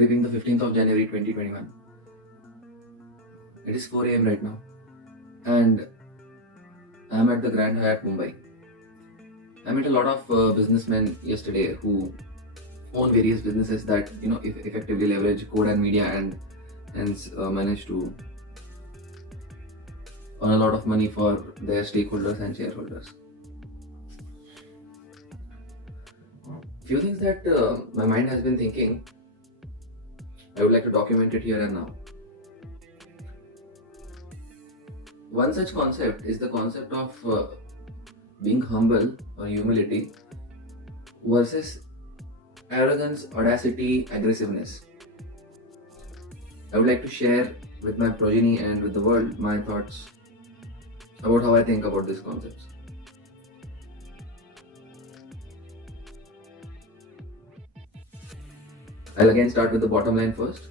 Today being the 15th of January 2021. It is 4 a.m. right now, and I am at the Grand Hyatt, Mumbai. I met a lot of businessmen yesterday who own various businesses that effectively leverage code and media and hence manage to earn a lot of money for their stakeholders and shareholders. Few things that my mind has been thinking, I would like to document it here and now. One such concept is the concept of being humble or humility versus arrogance, audacity, aggressiveness. I would like to share with my progeny and with the world my thoughts about how I think about these concepts. I'll again start with the bottom line first.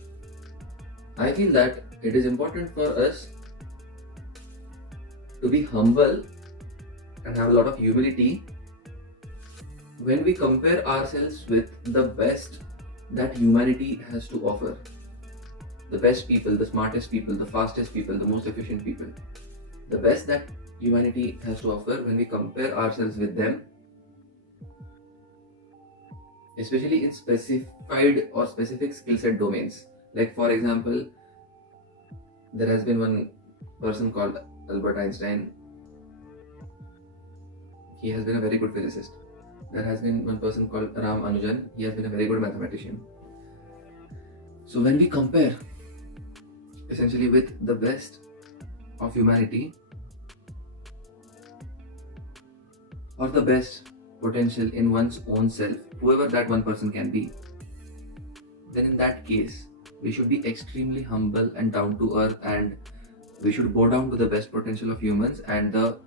I feel that it is important for us to be humble and have a lot of humility when we compare ourselves with the best that humanity has to offer. The best people, the smartest people, the fastest people, the most efficient people. The best that humanity has to offer, when we compare ourselves with them, especially in specified or specific skill set domains. Like for example, there has been one person called Albert Einstein. He has been a very good physicist. There has been one person called Ram Anujan. He has been a very good mathematician. So when we compare essentially with the best of humanity or the best potential in one's own self, whoever that one person can be, then in that case we should be extremely humble and down to earth, and we should bow down to the best potential of humans and the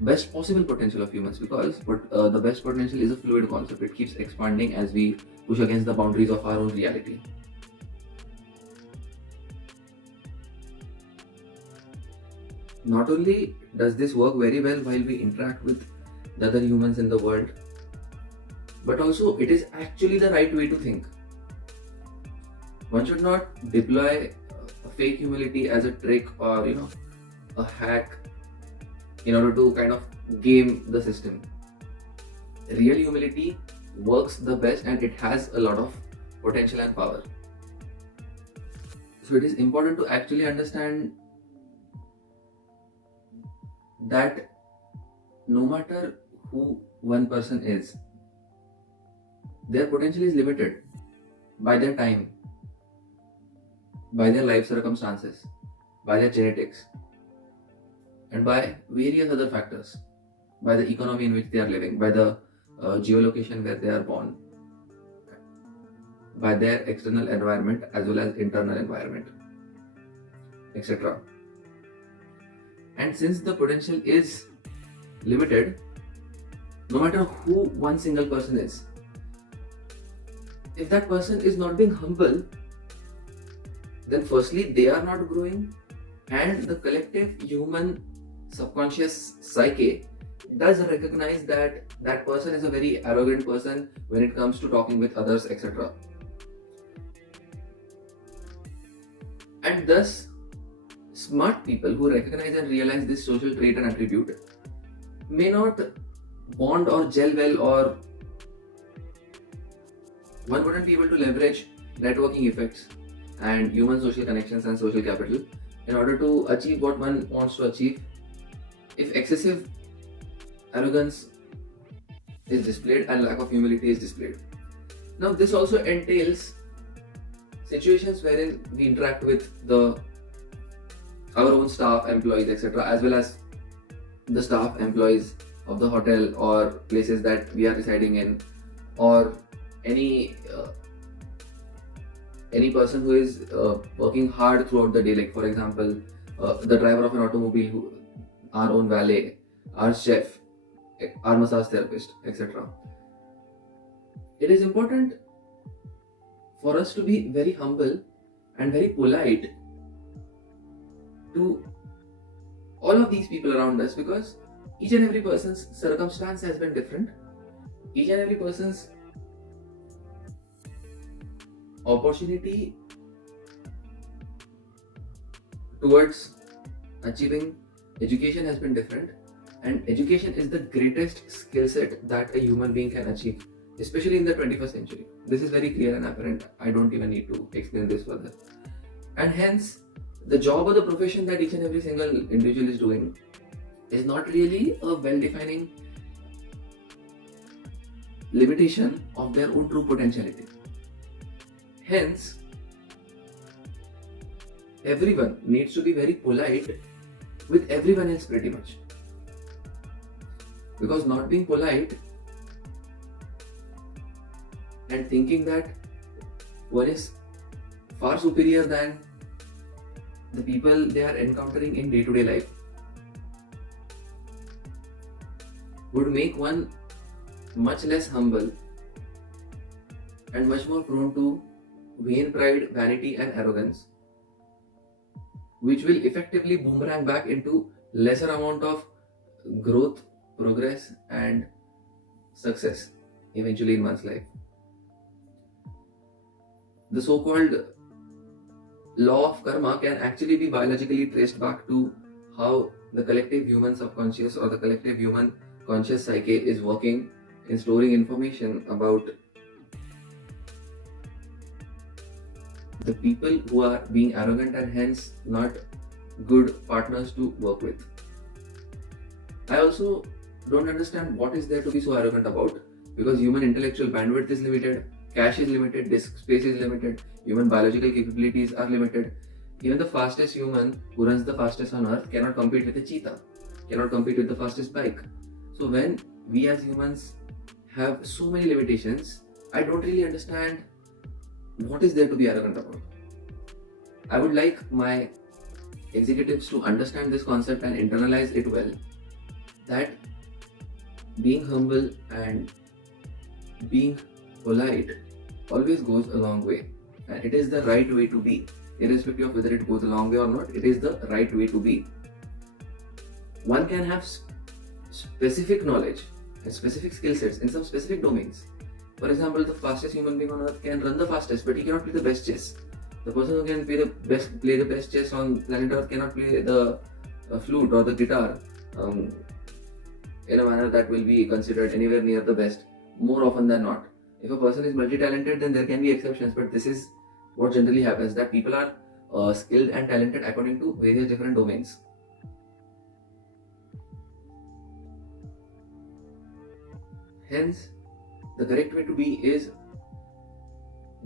best possible potential of humans, because the best potential is a fluid concept. It keeps expanding as we push against the boundaries of our own reality. Not only does this work very well while we interact with the other humans in the world, but also it is actually the right way to think. One should not deploy a fake humility as a trick or a hack in order to kind of game the system. Real humility works the best and it has a lot of potential and power. So it is important to actually understand that no matter who one person is, their potential is limited by their time, by their life circumstances, by their genetics, and by various other factors, by the economy in which they are living, by the geolocation where they are born, by their external environment as well as internal environment, etc. And since the potential is limited, no matter who one single person is, if that person is not being humble, then firstly they are not growing, and the collective human subconscious psyche does recognize that that person is a very arrogant person when it comes to talking with others, etc. And thus, smart people who recognize and realize this social trait and attribute may not bond or gel well, or one wouldn't be able to leverage networking effects and human social connections and social capital in order to achieve what one wants to achieve if excessive arrogance is displayed and lack of humility is displayed. Now this also entails situations wherein we interact with our own staff, employees, etc., as well as the staff, employees of the hotel or places that we are residing in, or any person who is working hard throughout the day, like for example the driver of an automobile, our own valet, our chef, our massage therapist, etc. It is important for us to be very humble and very polite to all of these people around us, because each and every person's circumstance has been different. Each and every person's opportunity towards achieving education has been different, and education is the greatest skill set that a human being can achieve, especially in the 21st century. This is very clear and apparent. I don't even need to explain this further. And hence, the job or the profession that each and every single individual is doing is not really a well-defining limitation of their own true potentiality. Hence, everyone needs to be very polite with everyone else pretty much. Because not being polite and thinking that one is far superior than the people they are encountering in day-to-day life would make one much less humble and much more prone to vain pride, vanity and arrogance, which will effectively boomerang back into lesser amount of growth, progress and success eventually in one's life. The so-called law of karma can actually be biologically traced back to how the collective human subconscious or the collective human conscious psyche is working in storing information about the people who are being arrogant and hence not good partners to work with. I also don't understand what is there to be so arrogant about, because human intellectual bandwidth is limited, cache is limited, disk space is limited, human biological capabilities are limited. Even the fastest human who runs the fastest on earth cannot compete with a cheetah, cannot compete with the fastest bike. So when we as humans have so many limitations, I don't really understand what is there to be arrogant about. I would like my executives to understand this concept and internalize it well, that being humble and being polite always goes a long way, and it is the right way to be. Irrespective of whether it goes a long way or not, it is the right way to be. One can have specific knowledge and specific skill sets in some specific domains. For example, the fastest human being on earth can run the fastest, but he cannot play the best chess. The person who can play the best chess on planet Earth cannot play the flute or the guitar in a manner that will be considered anywhere near the best, more often than not. If a person is multi-talented, then there can be exceptions, but this is what generally happens, that people are skilled and talented according to various different domains. Hence, the correct way to be is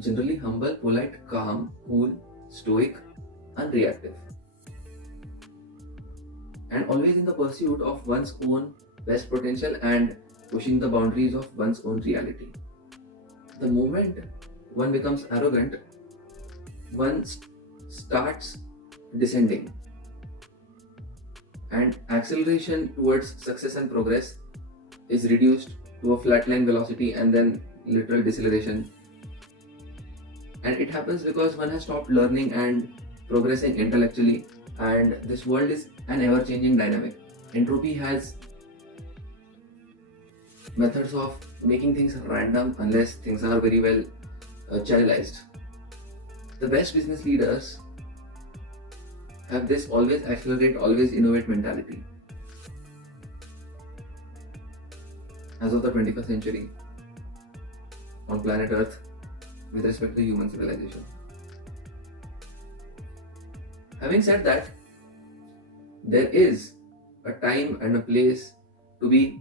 generally humble, polite, calm, cool, stoic, unreactive, and always in the pursuit of one's own best potential and pushing the boundaries of one's own reality. The moment one becomes arrogant, one starts descending, and acceleration towards success and progress is reduced to a flatline velocity and then literal deceleration. And it happens because one has stopped learning and progressing intellectually, and this world is an ever-changing dynamic. Entropy has methods of making things random unless things are very well channelized. The best business leaders have this always accelerate, always innovate mentality. As of the 21st century on planet Earth with respect to human civilization. Having said that, there is a time and a place to be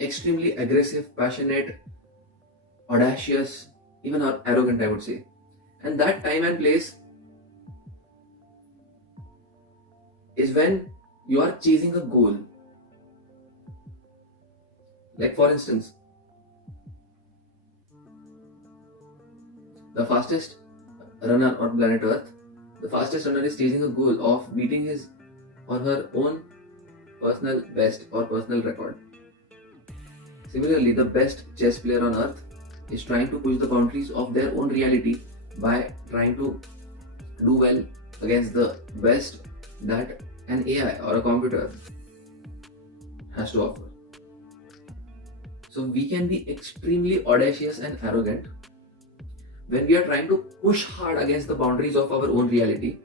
extremely aggressive, passionate, audacious, even arrogant, I would say. And that time and place is when you are chasing a goal. Like for instance, the fastest runner on planet Earth, the fastest runner is chasing a goal of beating his or her own personal best or personal record. Similarly, the best chess player on Earth is trying to push the boundaries of their own reality by trying to do well against the best that an AI or a computer has to offer. So we can be extremely audacious and arrogant, when we are trying to push hard against the boundaries of our own reality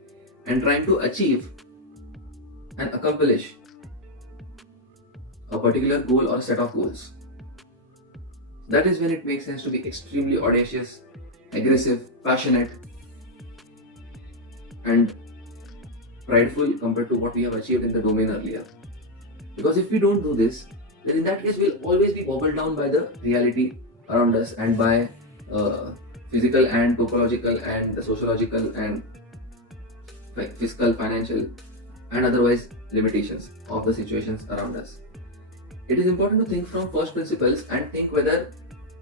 and trying to achieve and accomplish a particular goal or set of goals. That is when it makes sense to be extremely audacious, aggressive, passionate, and prideful compared to what we have achieved in the domain earlier. Because if we don't do this, then in that case we'll always be boggled down by the reality around us and by physical and topological and the sociological and fiscal, financial and otherwise limitations of the situations around us. It is important to think from first principles and think whether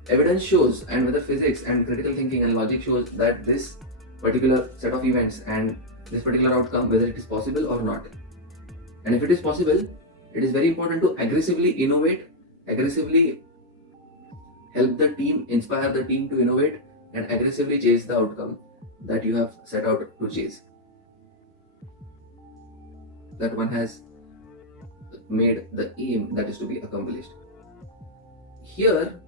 evidence shows and whether physics and critical thinking and logic shows that this particular set of events and this particular outcome, whether it is possible or not. And if it is possible, it is very important to aggressively innovate, aggressively help the team, inspire the team to innovate, and aggressively chase the outcome that you have set out to chase, that one has made the aim that is to be accomplished. Here,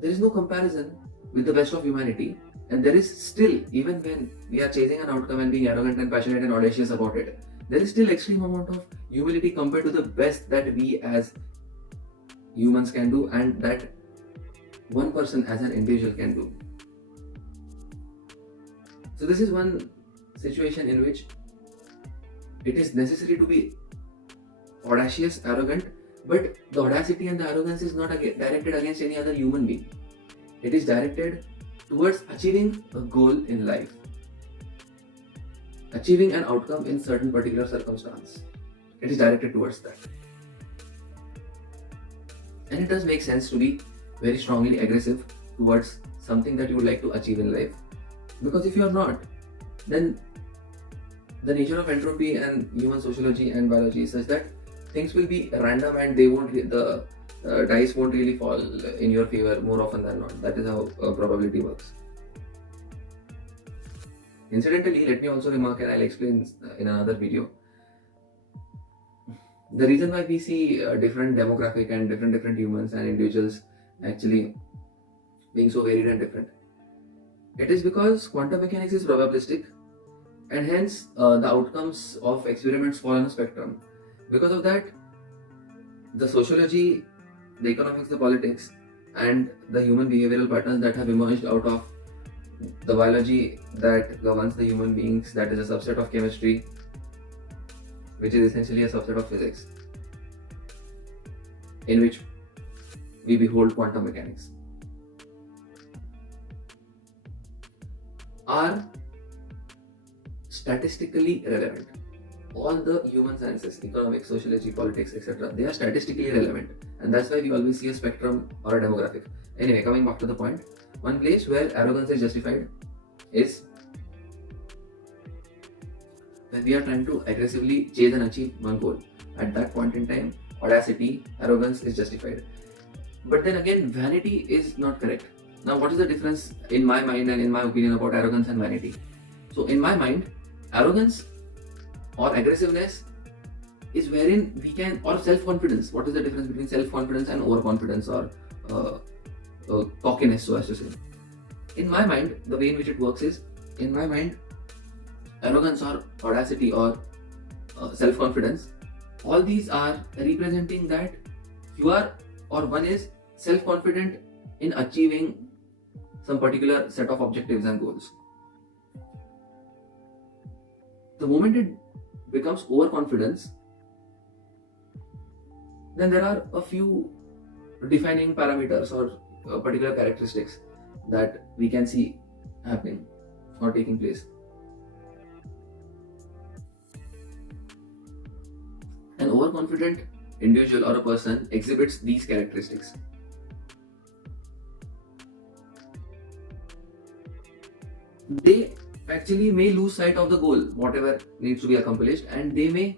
there is no comparison with the best of humanity, and there is still, even when we are chasing an outcome and being arrogant and passionate and audacious about it, there is still extreme amount of humility compared to the best that we as humans can do and that one person as an individual can do. So this is one situation in which it is necessary to be audacious, arrogant, but the audacity and the arrogance is not directed against any other human being. It is directed towards achieving a goal in life, achieving an outcome in certain particular circumstance. It is directed towards that. And it does make sense to be very strongly aggressive towards something that you would like to achieve in life. Because if you are not, then the nature of entropy and human sociology and biology is such that things will be random and the dice won't really fall in your favor more often than not. That is how probability works. Incidentally, let me also remark, and I'll explain in another video, the reason why we see different demographic and different humans and individuals actually being so varied and different. It is because quantum mechanics is probabilistic, and hence the outcomes of experiments fall on a spectrum. Because of that, the sociology, the economics, the politics, and the human behavioral patterns that have emerged out of the biology that governs the human beings, that is a subset of chemistry, which is essentially a subset of physics, in which we behold quantum mechanics, are statistically relevant. All the human sciences, economics, sociology, politics, etc., they are statistically relevant, and that's why we always see a spectrum or a demographic. Anyway, coming back to the point, one place where arrogance is justified is when we are trying to aggressively chase and achieve one goal. At that point in time, audacity, arrogance is justified. But then again, vanity is not correct. Now, what is the difference in my mind and in my opinion about arrogance and vanity? So, in my mind, arrogance or aggressiveness is wherein we can, or self-confidence. What is the difference between self-confidence and overconfidence or cockiness, so as to say? In my mind, the way in which it works is, in my mind, arrogance or audacity or self-confidence, all these are representing that you are, or one is self-confident in achieving some particular set of objectives and goals. The moment it becomes overconfidence, then there are a few defining parameters or particular characteristics that we can see happening or taking place. An overconfident individual or a person exhibits these characteristics. They actually may lose sight of the goal, whatever needs to be accomplished, and they may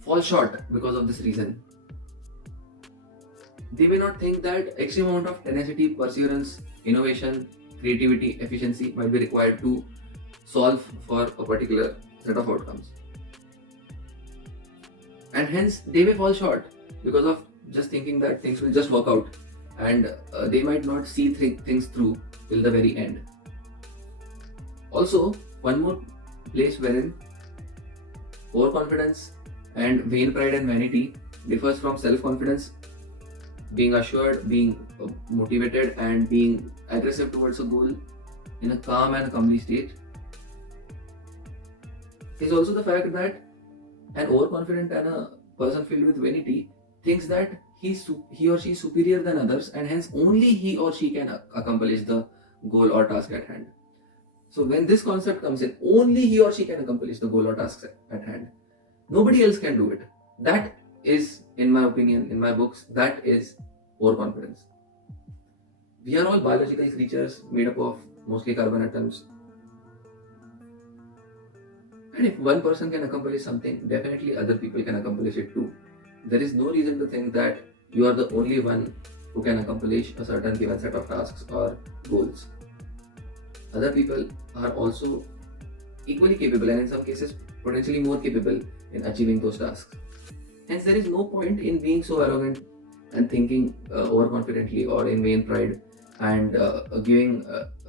fall short because of this reason. They may not think that extreme amount of tenacity, perseverance, innovation, creativity, efficiency might be required to solve for a particular set of outcomes. And hence they may fall short because of just thinking that things will just work out, and they might not see things through till the very end. Also, one more place wherein overconfidence and vain pride and vanity differs from self-confidence, being assured, being motivated, and being aggressive towards a goal in a calm and comely state, is also the fact that an overconfident and a person filled with vanity thinks that he or she is superior than others, and hence only he or she can accomplish the goal or task at hand. So when this concept comes in, only he or she can accomplish the goal or task at hand. Nobody else can do it. That is, in my opinion, in my books, that is overconfidence. We are all biological creatures made up of mostly carbon atoms. And if one person can accomplish something, definitely other people can accomplish it too. There is no reason to think that you are the only one who can accomplish a certain given set of tasks or goals. Other people are also equally capable, and in some cases potentially more capable in achieving those tasks. Hence, there is no point in being so arrogant and thinking overconfidently or in vain pride and giving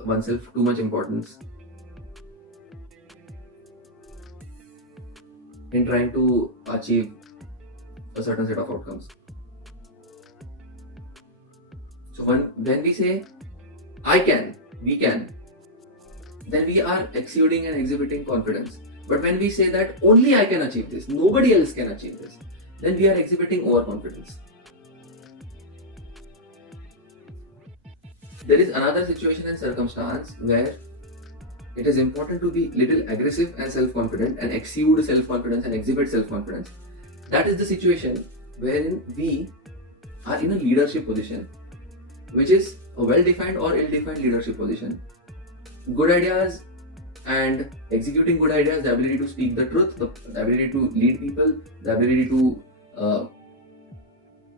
oneself too much importance in trying to achieve a certain set of outcomes. So when we say I can, we can, then we are exuding and exhibiting confidence. But when we say that only I can achieve this, nobody else can achieve this, then we are exhibiting overconfidence. There is another situation and circumstance where it is important to be little aggressive and self-confident and exude self-confidence and exhibit self-confidence. That is the situation wherein we are in a leadership position, which is a well-defined or ill-defined leadership position. Good ideas and executing good ideas, the ability to speak the truth, the ability to lead people, the ability to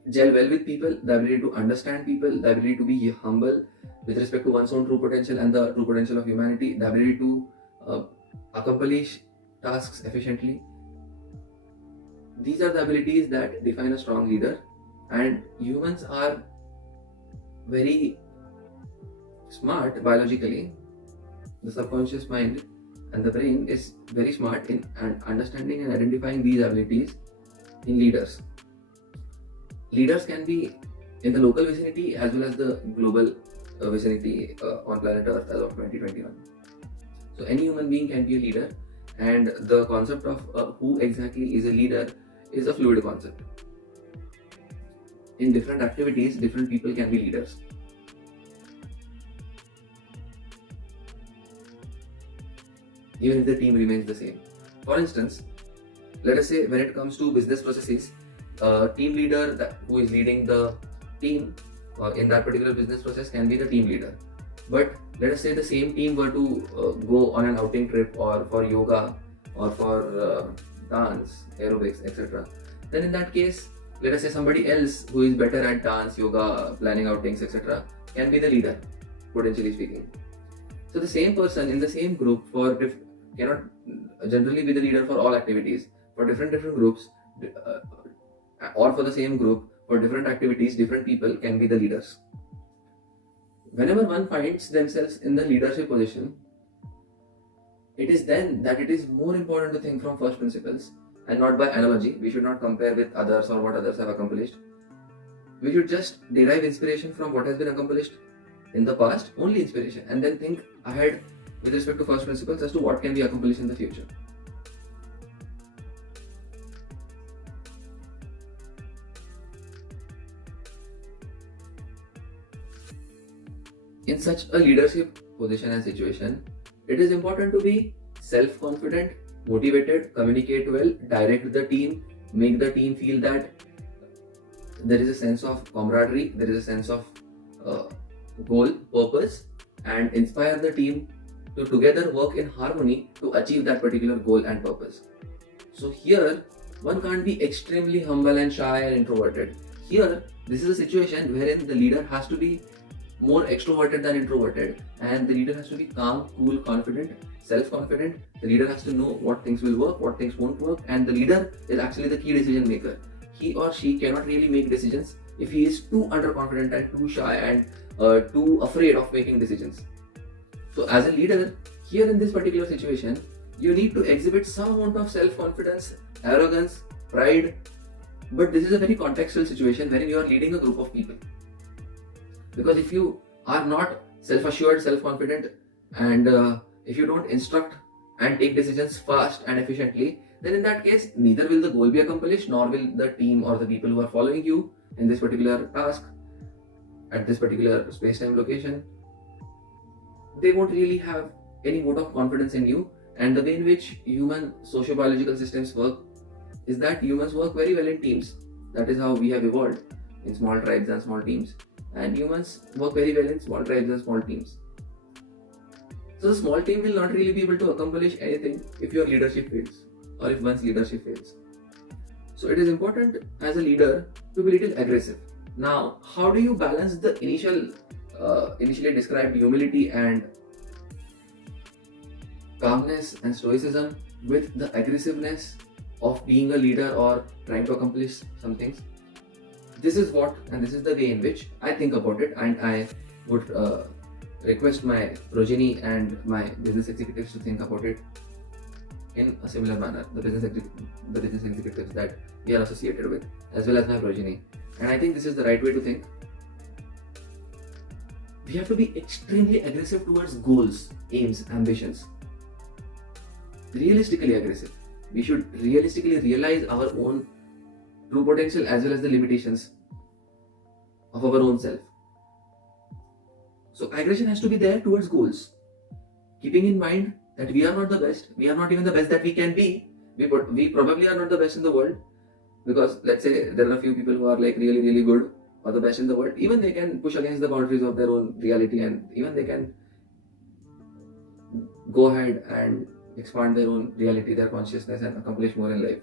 gel well with people, the ability to understand people, the ability to be humble with respect to one's own true potential and the true potential of humanity, the ability to accomplish tasks efficiently. These are the abilities that define a strong leader, and humans are very smart biologically. The subconscious mind and the brain is very smart in understanding and identifying these abilities in leaders. Leaders can be in the local vicinity as well as the global vicinity on planet Earth as of 2021. So any human being can be a leader, and the concept of who exactly is a leader is a fluid concept. In different activities, different people can be leaders. Even if the team remains the same. For instance, let us say when it comes to business processes, a team leader who is leading the team in that particular business process can be the team leader. But let us say the same team were to go on an outing trip or for yoga or for dance, aerobics, etc. Then in that case, let us say somebody else who is better at dance, yoga, planning outings, etc. can be the leader, potentially speaking. So the same person in the same group cannot generally be the leader for all activities. For different groups or for the same group, for different activities, different people can be the leaders. Whenever one finds themselves in the leadership position, it is then that it is more important to think from first principles and not by analogy. We should not compare with others or what others have accomplished. We should just derive inspiration from what has been accomplished in the past, only inspiration, and then think ahead with respect to first principles as to what can be accomplished in the future. In such a leadership position and situation, it is important to be self-confident, motivated, communicate well, direct the team, make the team feel that there is a sense of camaraderie, there is a sense of goal, purpose, and inspire the team to together work in harmony to achieve that particular goal and purpose. So here, one can't be extremely humble and shy and introverted. Here, this is a situation wherein the leader has to be more extroverted than introverted, and the leader has to be calm, cool, confident, self-confident. The leader has to know what things will work, what things won't work, and the leader is actually the key decision maker. He or she cannot really make decisions if he is too underconfident and too shy and too afraid of making decisions. So as a leader, here in this particular situation, you need to exhibit some amount of self-confidence, arrogance, pride, but this is a very contextual situation wherein you are leading a group of people. Because if you are not self-assured, self-confident, and if you don't instruct and take decisions fast and efficiently, then in that case, neither will the goal be accomplished, nor will the team or the people who are following you in this particular task, at this particular space-time location, they won't really have any vote of confidence in you. And the way in which human socio-biological systems work is that humans work very well in teams. That is how we have evolved, in small tribes and small teams. And humans work very well in small tribes and small teams. So the small team will not really be able to accomplish anything if your leadership fails, or if one's leadership fails. So it is important as a leader to be a little aggressive. Now, how do you balance the initially described humility and calmness and stoicism with the aggressiveness of being a leader or trying to accomplish some things? This is what, and this is the way in which I think about it, and I would request my progeny and my business executives to think about it in a similar manner. The business executives that we are associated with, as well as my progeny. And I think this is the right way to think. We have to be extremely aggressive towards goals, aims, ambitions. Realistically aggressive. We should realistically realize our own true potential as well as the limitations of our own self. So aggression has to be there towards goals, keeping in mind that we are not the best, we are not even the best that we can be. We probably are not the best in the world, because let's say there are a few people who are like really, really good or the best in the world. Even they can push against the boundaries of their own reality, and even they can go ahead and expand their own reality, their consciousness, and accomplish more in life.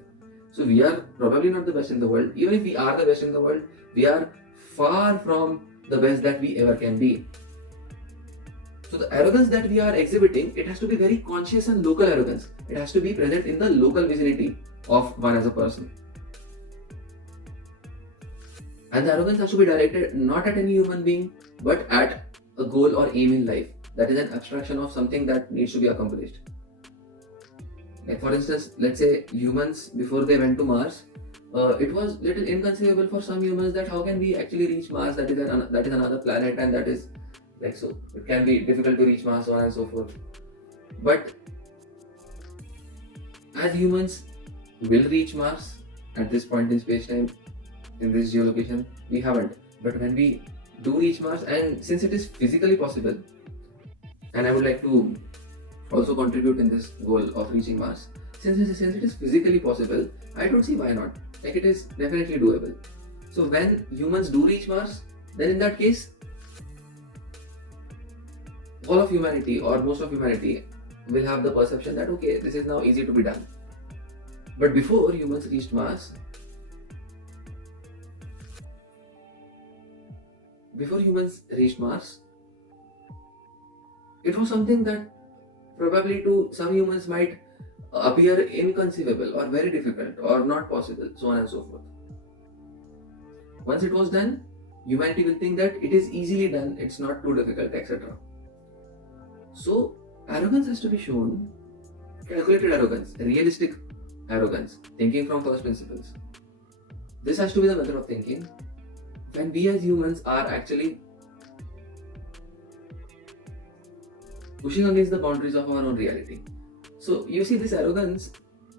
So we are probably not the best in the world. Even if we are the best in the world, we are far from the best that we ever can be. So the arrogance that we are exhibiting, it has to be very conscious and local arrogance. It has to be present in the local vicinity of one as a person. And the arrogance has to be directed not at any human being, but at a goal or aim in life. That is an abstraction of something that needs to be accomplished. Like for instance, let's say humans, before they went to Mars, it was little inconceivable for some humans that how can we actually reach Mars, that is another planet, and that is like so. It can be difficult to reach Mars, so on and so forth. But as humans will reach Mars at this point in space-time, in this geolocation, we haven't. But when we do reach Mars, and since it is physically possible, and I would like to also contribute in this goal of reaching Mars, since it is physically possible, I don't see why not. Like, it is definitely doable. So when humans do reach Mars, then in that case, all of humanity or most of humanity will have the perception that okay, this is now easy to be done. But before humans reached Mars, it was something that probably to some humans might appear inconceivable or very difficult or not possible, so on and so forth. Once it was done, humanity will think that it is easily done, it's not too difficult, etc. So arrogance has to be shown, calculated arrogance, realistic arrogance, thinking from first principles. This has to be the method of thinking when we as humans are actually pushing against the boundaries of our own reality. So you see this arrogance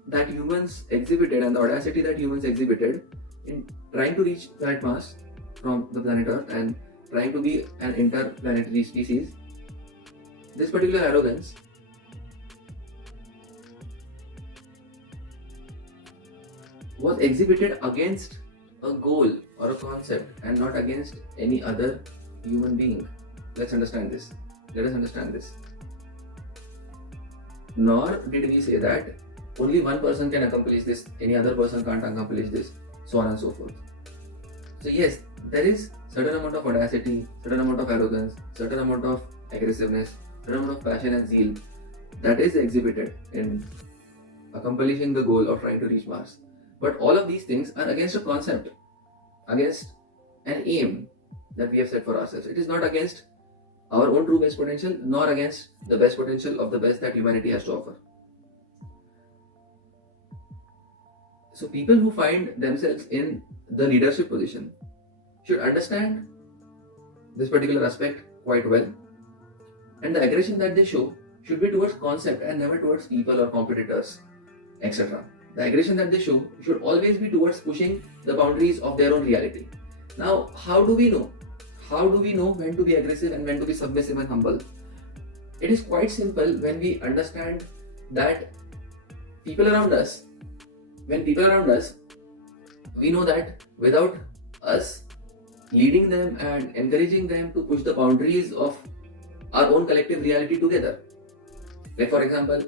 that humans exhibited and the audacity that humans exhibited in trying to reach planet Mars from the planet Earth and trying to be an interplanetary species. This particular arrogance was exhibited against a goal or a concept and not against any other human being. Let us understand this. Nor did we say that only one person can accomplish this, any other person can't accomplish this, so on and so forth. So yes, there is certain amount of audacity, certain amount of arrogance, certain amount of aggressiveness, certain amount of passion and zeal that is exhibited in accomplishing the goal of trying to reach Mars. But all of these things are against a concept, against an aim that we have set for ourselves. It is not against our own true best potential nor against the best potential of the best that humanity has to offer. So people who find themselves in the leadership position should understand this particular aspect quite well, and the aggression that they show should be towards concept and never towards people or competitors, etc. The aggression that they show should always be towards pushing the boundaries of their own reality. Now, how do we know? How do we know when to be aggressive and when to be submissive and humble? It is quite simple when we understand that people around us, we know that without us leading them and encouraging them to push the boundaries of our own collective reality together. Like for example,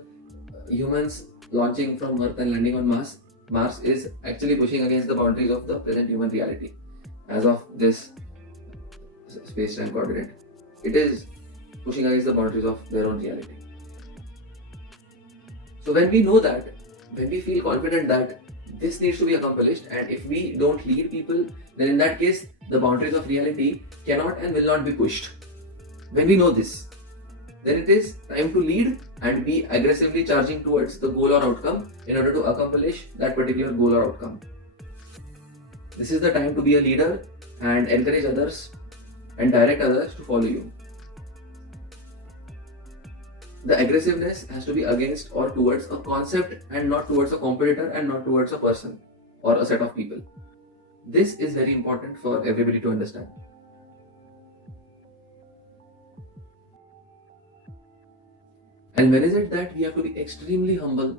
humans launching from Earth and landing on Mars is actually pushing against the boundaries of the present human reality as of this space-time coordinate. It is pushing against the boundaries of their own reality. So when we know that, when we feel confident that this needs to be accomplished, and if we don't lead people, then in that case the boundaries of reality cannot and will not be pushed. When we know this, then it is time to lead and be aggressively charging towards the goal or outcome in order to accomplish that particular goal or outcome. This is the time to be a leader and encourage others and direct others to follow you. The aggressiveness has to be against or towards a concept and not towards a competitor and not towards a person or a set of people. This is very important for everybody to understand. And when is it that we have to be extremely humble?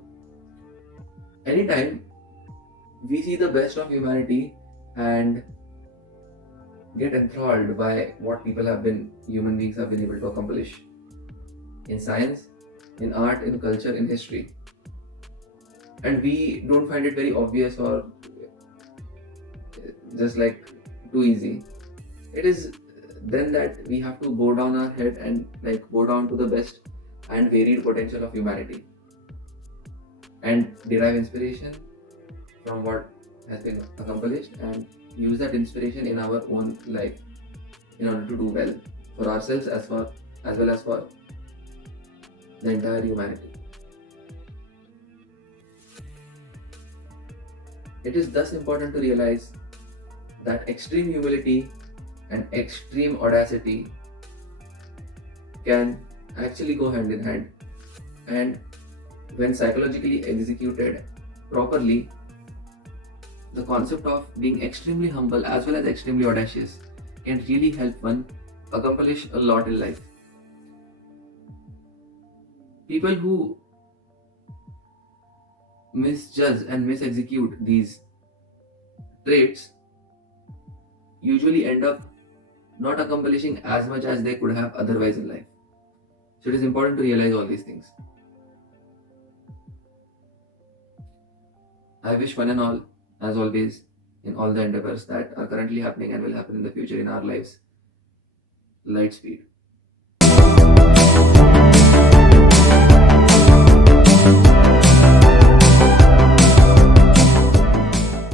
Anytime we see the best of humanity and get enthralled by what human beings have been able to accomplish in science, in art, in culture, in history, and we don't find it very obvious or just like too easy, it is then that we have to bow down our head and bow down to the best and varied potential of humanity and derive inspiration from what has been accomplished and use that inspiration in our own life in order to do well for ourselves as well as for the entire humanity. It is thus important to realize that extreme humility and extreme audacity can actually go hand in hand, and when psychologically executed properly, the concept of being extremely humble as well as extremely audacious can really help one accomplish a lot in life. People who misjudge and misexecute these traits usually end up not accomplishing as much as they could have otherwise in life. So it is important to realize all these things. I wish one and all, as always, in all the endeavors that are currently happening and will happen in the future in our lives, light speed.